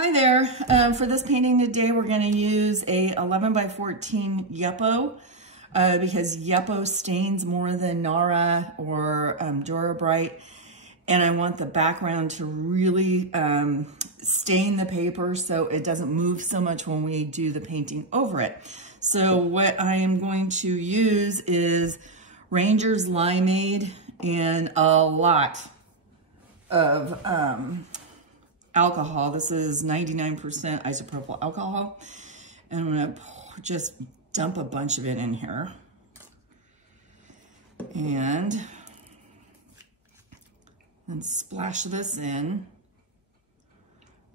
Hi there. For this painting today, we're going to use a 11 by 14 Yupo because Yupo stains more than Nara or Dura-Bright, and I want the background to really stain the paper so it doesn't move so much when we do the painting over it. So what I am going to use is Ranger's Limeade and a lot of alcohol. This is 99% isopropyl alcohol. And I'm gonna just dump a bunch of it in here. And splash this in.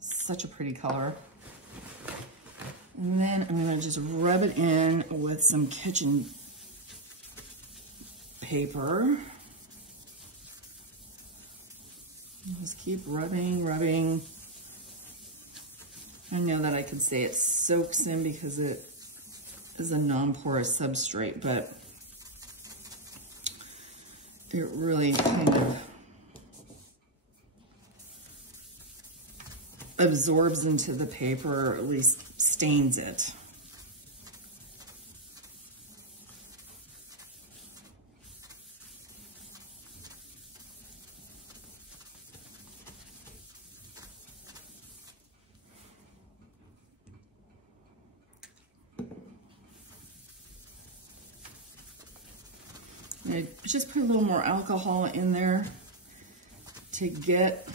Such a pretty color. And then I'm gonna just rub it in with some kitchen paper. Just keep rubbing. I know that I could say it soaks in because it is a non-porous substrate, but it really kind of absorbs into the paper, or at least stains it. I just put a little more alcohol in there to get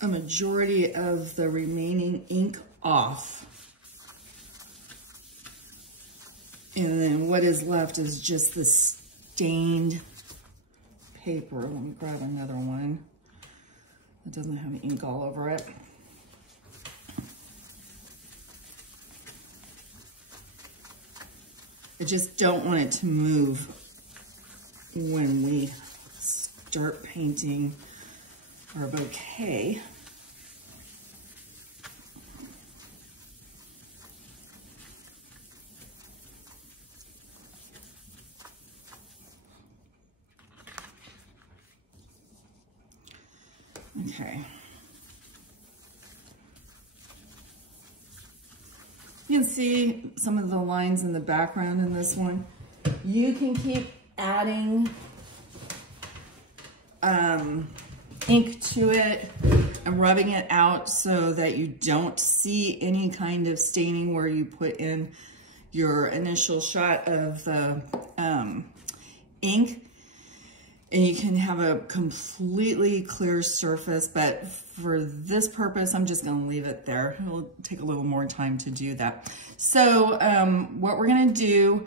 a majority of the remaining ink off. And then what is left is just the stained paper. Let me grab another one that doesn't have ink all over it. I just don't want it to move when we start painting our bouquet. Okay. You can see some of the lines in the background in this one. You can keep adding ink to it and rubbing it out so that you don't see any kind of staining where you put in your initial shot of the ink. And you can have a completely clear surface, but for this purpose, I'm just gonna leave it there. It'll take a little more time to do that. So what we're gonna do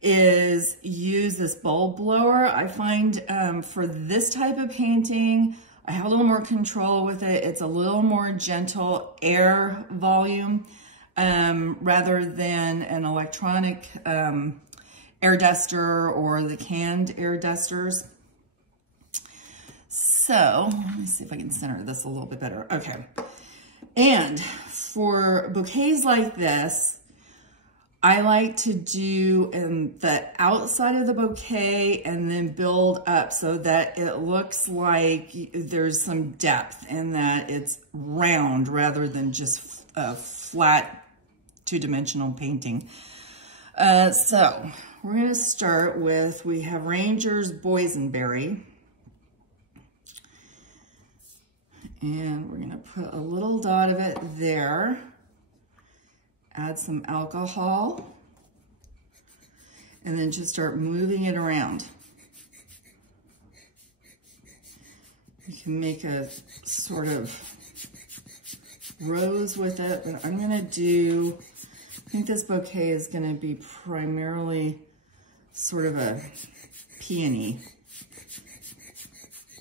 is use this bulb blower. I find for this type of painting, I have a little more control with it. It's a little more gentle air volume rather than an electronic air duster or the canned air dusters. So let me see if I can center this a little bit better. Okay. And for bouquets like this, I like to do the outside of the bouquet and then build up so that it looks like there's some depth and that it's round rather than just a flat two-dimensional painting. So we're going to start with, we have Ranger's Boysenberry. And we're gonna put a little dot of it there. Add some alcohol. And then just start moving it around. You can make a sort of rose with it, but I'm gonna do, I think this bouquet is gonna be primarily sort of a peony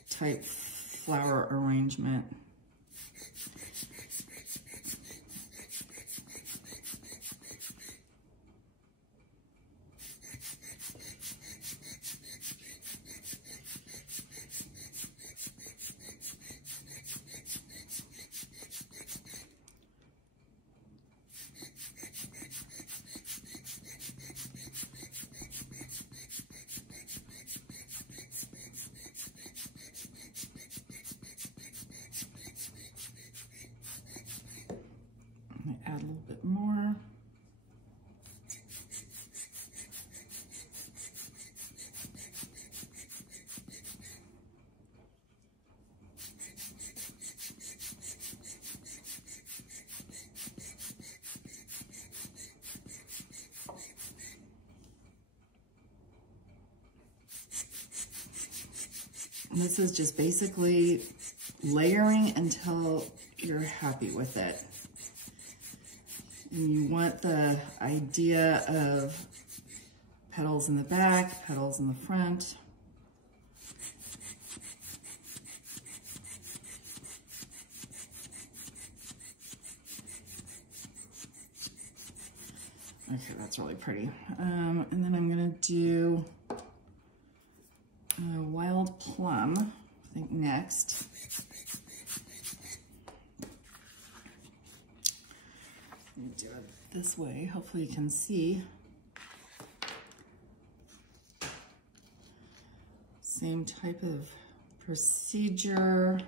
type flower arrangement. And this is just basically layering until you're happy with it. And you want the idea of petals in the back, petals in the front. Okay, that's really pretty. And then I'm gonna do wild plum, I think next. Do it this way, hopefully you can see. Same type of procedure.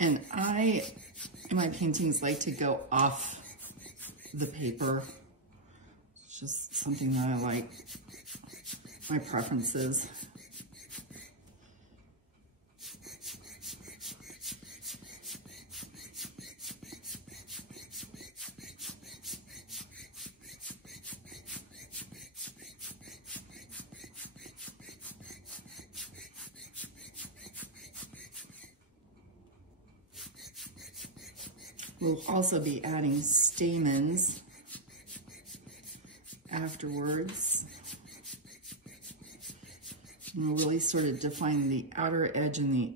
And I, in my paintings, like to go off the paper. It's just something that I like, my preferences. We'll also be adding stamens afterwards. And we'll really sort of define the outer edge and the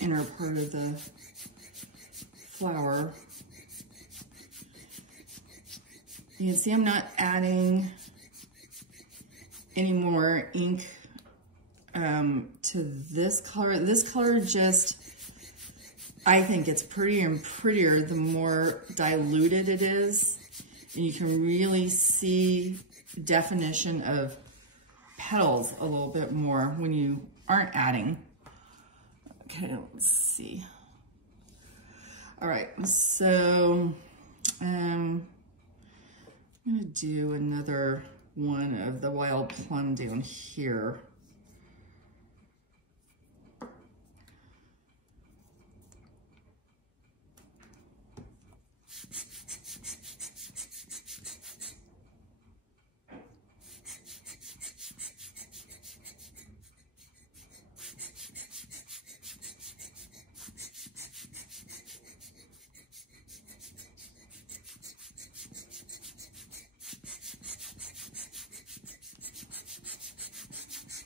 inner part of the flower. You can see I'm not adding any more ink to this color. This color just, I think it's prettier and prettier the more diluted it is. And you can really see definition of petals a little bit more when you aren't adding. Okay, let's see. All right, so I'm gonna do another one of the wild plum down here.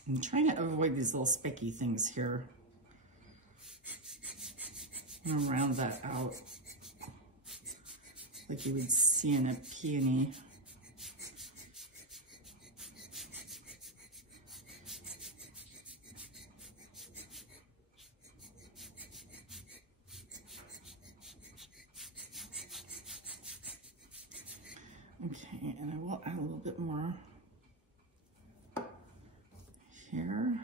I'm trying to avoid these little spiky things here. I'm gonna round that out like you would see in a peony. Okay, and I will add a little bit more here.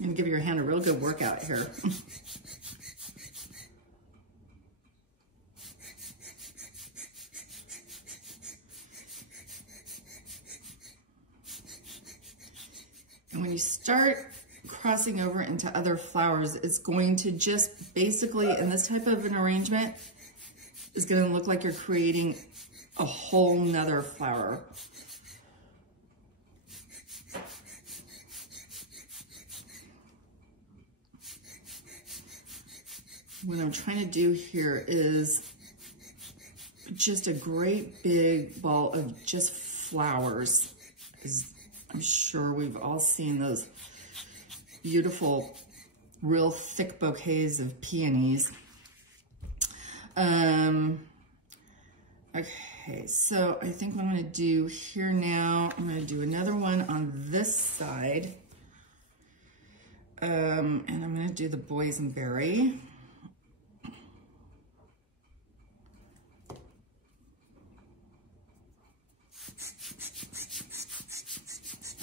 And give your hand a real good workout here. And when you start crossing over into other flowers, it's going to just basically, in this type of an arrangement, is going to look like you're creating a whole nother flower. What I'm trying to do here is just a great big ball of just flowers. I'm sure we've all seen those beautiful, real thick bouquets of peonies. Okay. Okay, so I think what I'm gonna do here now, I'm gonna do another one on this side. And I'm gonna do the boysenberry.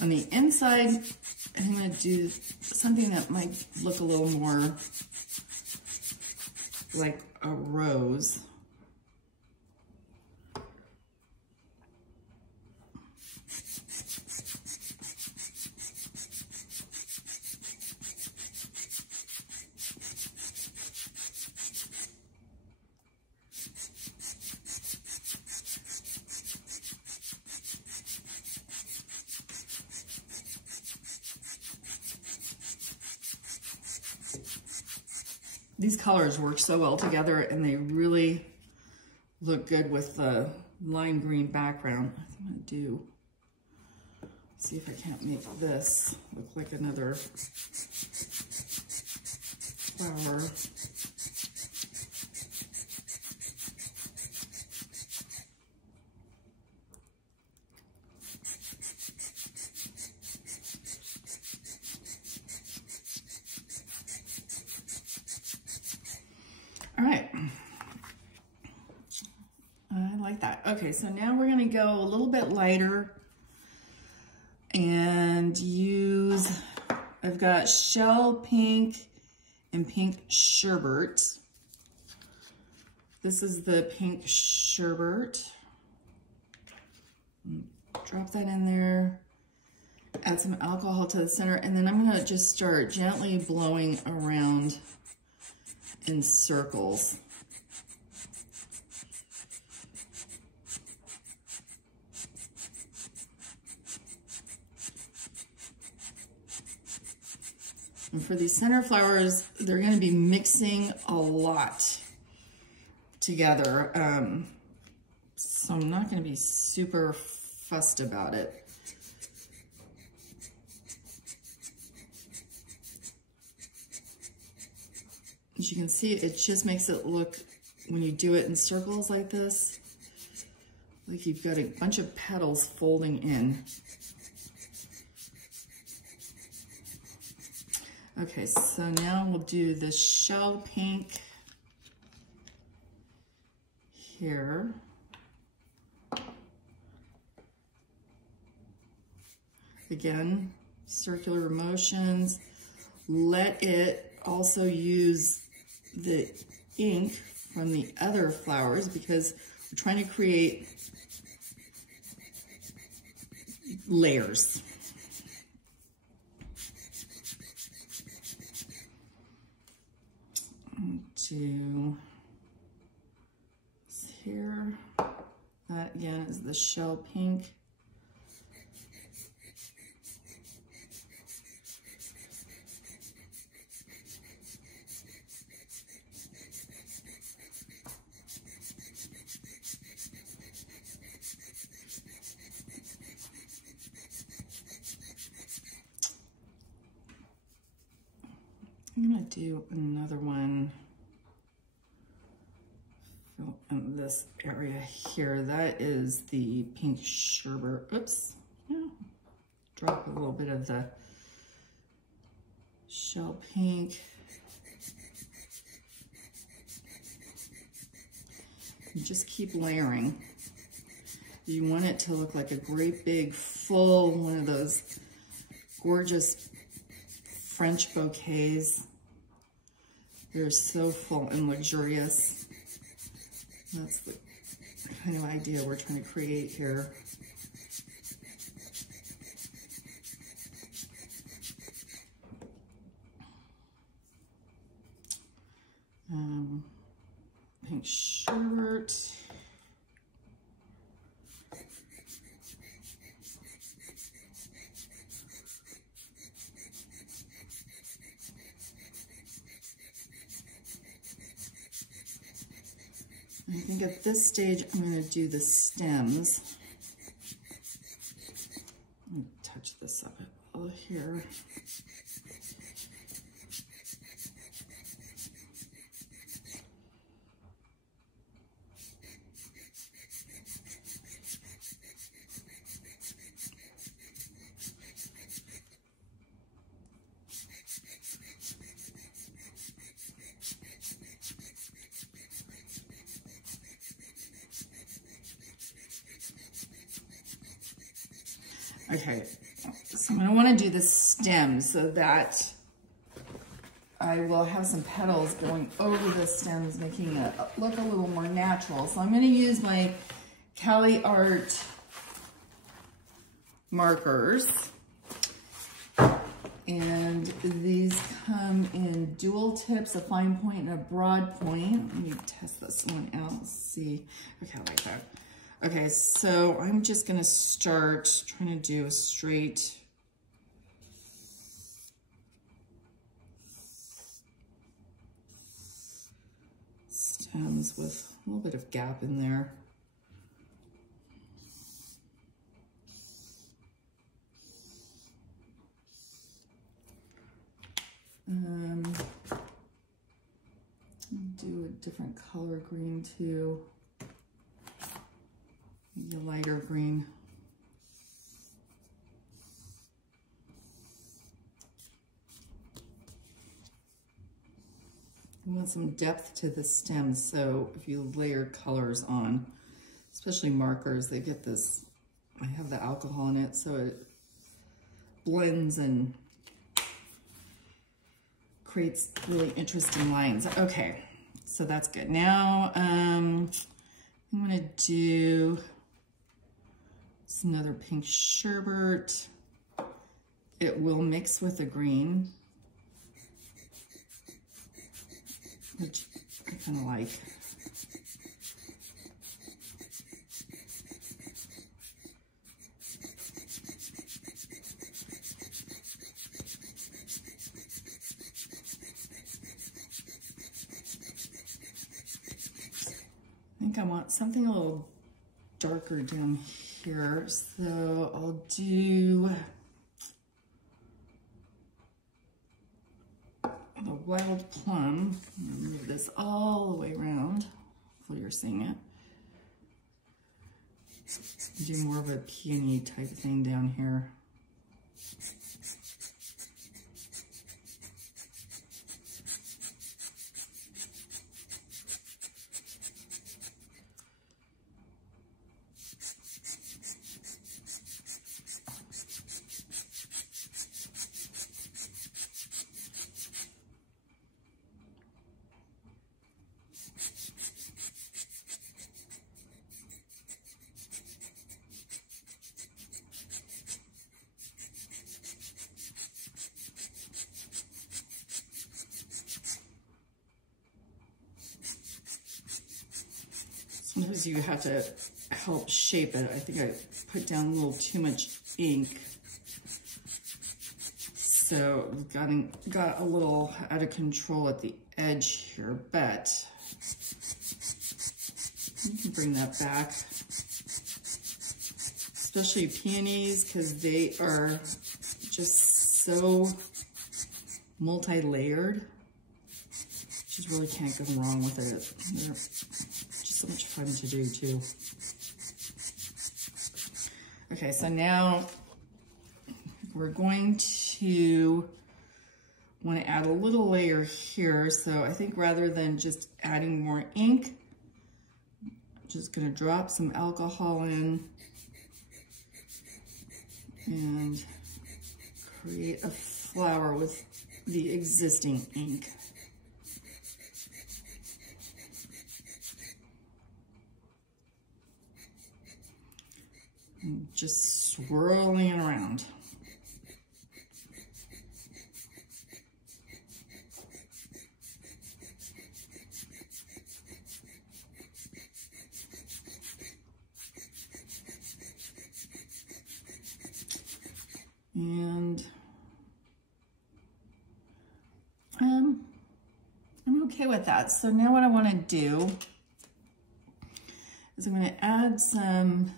On the inside, I'm gonna do something that might look a little more like a rose. These colors work so well together and they really look good with the lime green background. I think I'm gonna do, see if I can't make this look like another flower. All right, I like that. Okay, so now we're gonna go a little bit lighter and use, I've got shell pink and pink sherbet. This is the pink sherbet. Drop that in there, add some alcohol to the center, and then I'm gonna just start gently blowing around in circles. And for these center flowers, they're going to be mixing a lot together. So I'm not going to be super fussed about it. As you can see, it just makes it look, when you do it in circles like this, like you've got a bunch of petals folding in. Okay, so now we'll do the shell pink here. Again, circular motions. Let it also use the ink from the other flowers because we're trying to create layers. Do this here. That again is the shell pink. I'm gonna do another one in this area here. That is the pink sherbet. Oops, yeah. Drop a little bit of the shell pink. You just keep layering. You want it to look like a great big full one of those gorgeous French bouquets. They're so full and luxurious. That's the kind of idea we're trying to create here. Pink sherbet. I think at this stage, I'm going to do the stems. Let me touch this up a little here. Okay, so I'm gonna wanna do the stem so that I will have some petals going over the stems, making it look a little more natural. So I'm gonna use my Cali Art markers. And these come in dual tips, a fine point and a broad point. Let me test this one out, let's see. Okay, I like that. Okay, so I'm just gonna start trying to do a straight stems with a little bit of gap in there. Do a different color green too. Maybe a lighter green. You want some depth to the stems, so if you layer colors on, especially markers, they get this, I have the alcohol in it, so it blends and creates really interesting lines. Okay, so that's good. Now, I'm gonna do another pink sherbet. It will mix with the green, which I kind of like. I think I want something a little darker down here, so I'll do the wild plum. I'm gonna move this all the way around. Hopefully you're seeing it. Do more of a peony type thing down here. Sometimes you have to help shape it. I think I put down a little too much ink. So we've got a little out of control at the edge here, but you can bring that back. Especially peonies, because they are just so multi-layered. You just really can't go wrong with it. They're just so much fun to do too. Okay, so now we're going to want to add a little layer here. So I think rather than just adding more ink, I'm just going to drop some alcohol in and create a flower with the existing ink. And just swirling it around. And I'm okay with that. So now what I want to do is I'm going to add some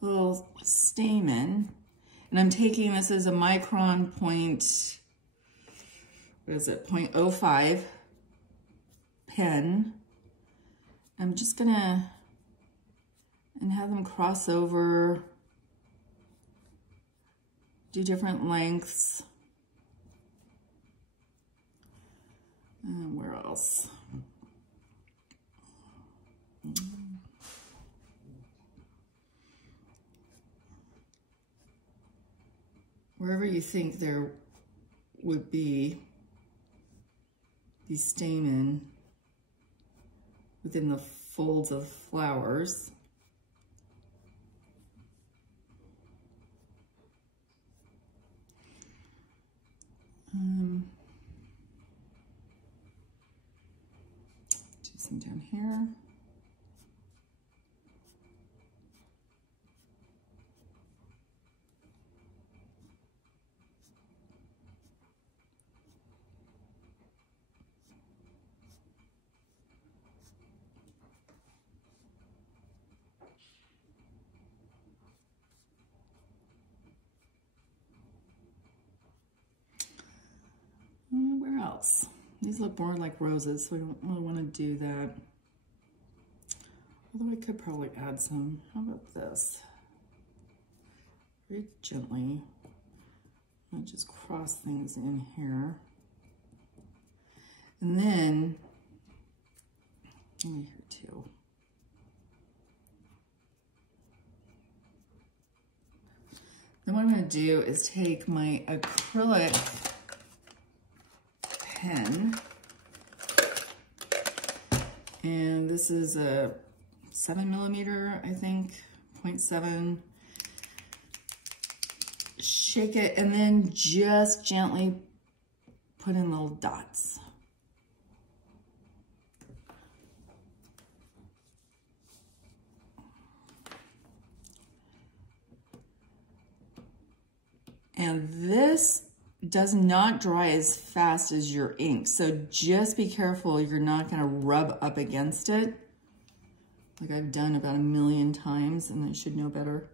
little stamen, and I'm taking this as a micron point, what is it, 0.05 pen. I'm just gonna, and have them cross over, do different lengths. Where else? wherever you think there would be the stamen within the folds of flowers. Do some down here. Where else? These look more like roses, so I don't really want to do that. Although I could probably add some. How about this? Very gently. I'll just cross things in here. And then, over here too. Then what I'm going to do is take my acrylic pen, and this is a 7mm, I think, 0.7. Shake it and then just gently put in little dots. And this does not dry as fast as your ink, so just be careful you're not going to rub up against it like I've done about 1,000,000 times, and I should know better.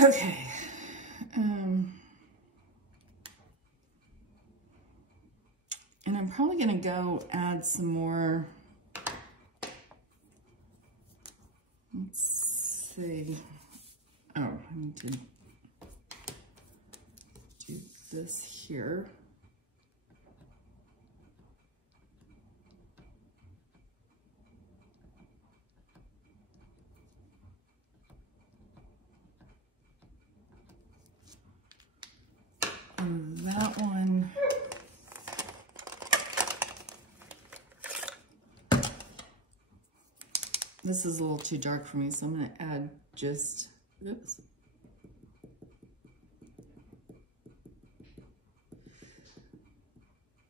Okay, and I'm probably gonna go add some more, let's see, oh, I need to do this here. And that one, this is a little too dark for me, so I'm going to add just, oops.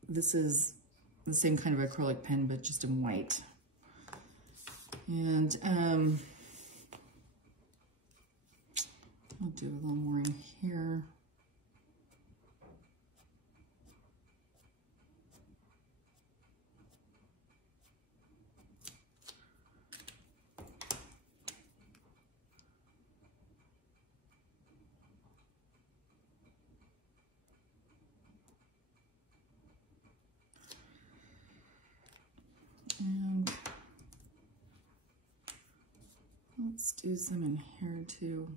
This is the same kind of acrylic pen, but just in white. And I'll do a little more in here. And let's do some in here too.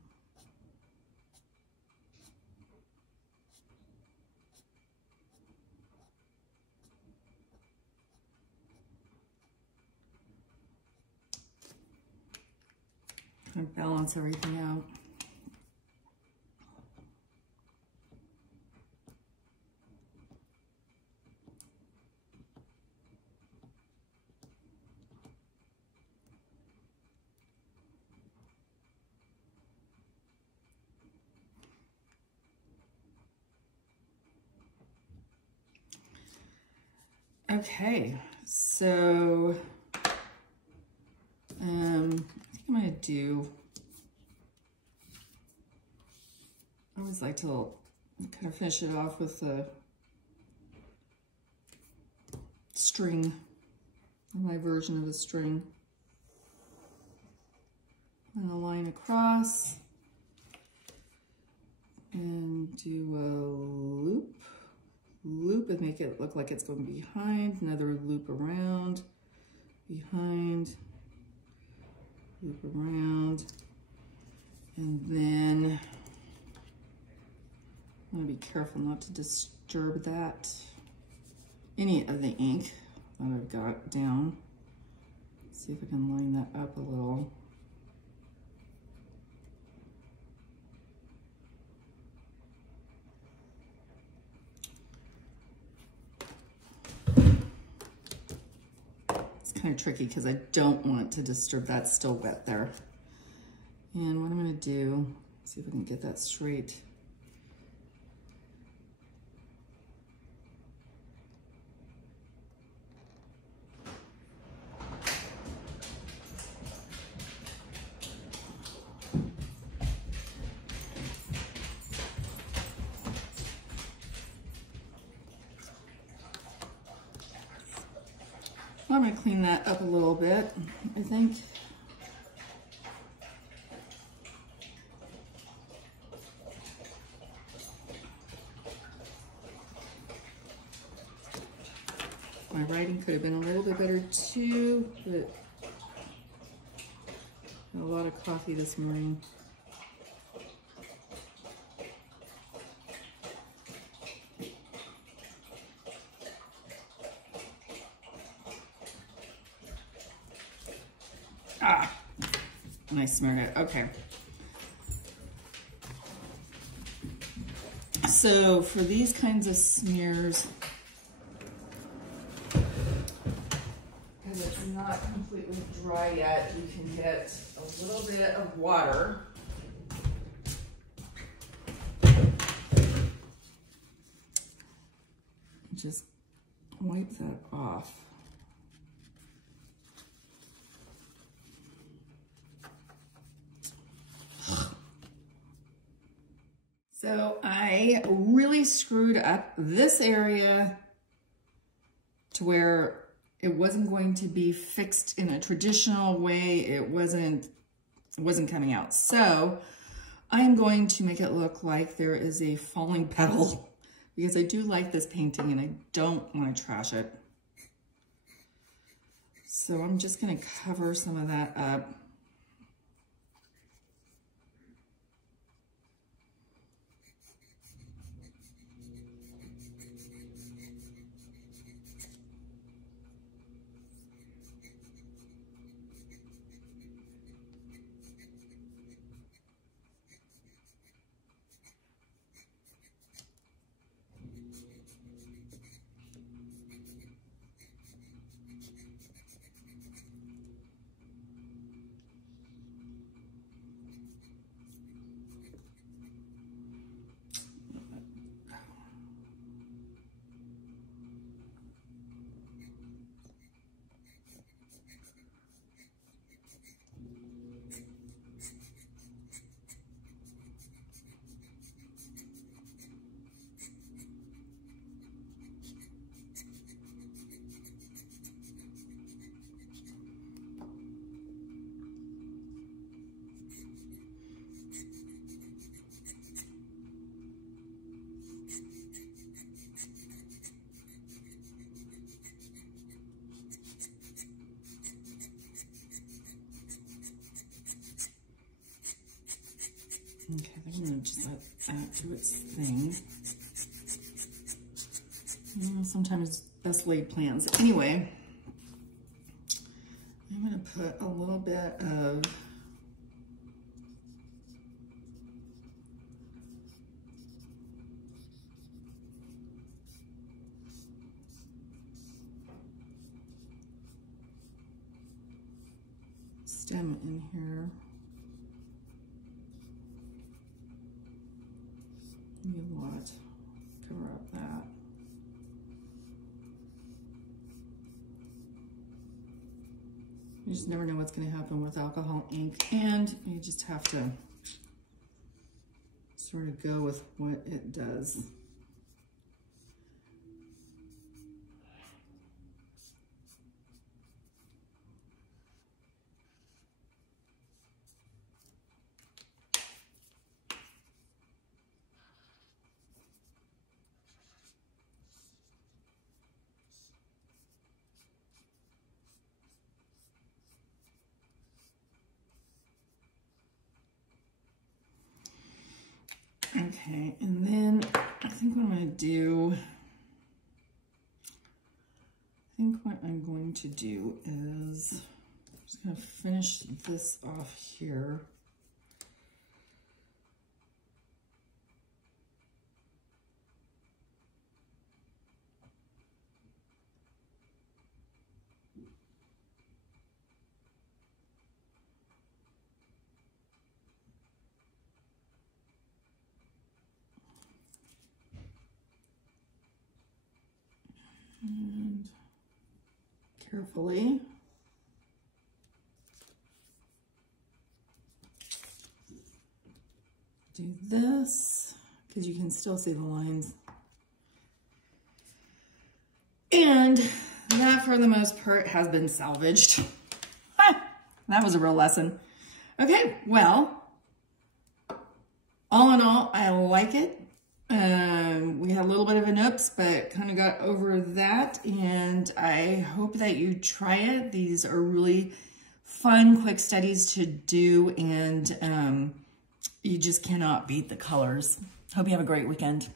Kind of balance everything out. Okay, so I think I'm gonna do, I always like to kind of finish it off with a string, my version of a string. and a line across and do a loop and make it look like it's going behind, another loop around, behind, loop around, and then I'm going to be careful not to disturb that, any of the ink that I've got down. See if I can line that up a little. It's kind of tricky because I don't want to disturb that, still wet there. And what I'm going to do, see if I can get that straight. I'm going to clean that up a little bit, I think. My writing could have been a little bit better too, but had a lot of coffee this morning. And I smeared it. Okay. So for these kinds of smears, because it's not completely dry yet, you can get a little bit of water. Just wipe that off. So I really screwed up this area to where it wasn't going to be fixed in a traditional way. It wasn't coming out. So I'm going to make it look like there is a falling petal because I do like this painting and I don't want to trash it. So I'm just going to cover some of that up. Okay, I'm going to just let that do its thing. Sometimes it's best laid plans. Anyway, I'm going to put a little bit of stem in here. Maybe a lot. Cover up that. You just never know what's going to happen with alcohol ink, and you just have to sort of go with what it does. Okay, and then I think what I'm going to do, is I'm just going to finish this off here. And carefully do this, because you can still see the lines. And that, for the most part, has been salvaged. That was a real lesson. Okay, well, all in all, I like it. We had a little bit of an oops, but kind of got over that, and I hope that you try it. These are really fun, quick studies to do, and you just cannot beat the colors. Hope you have a great weekend.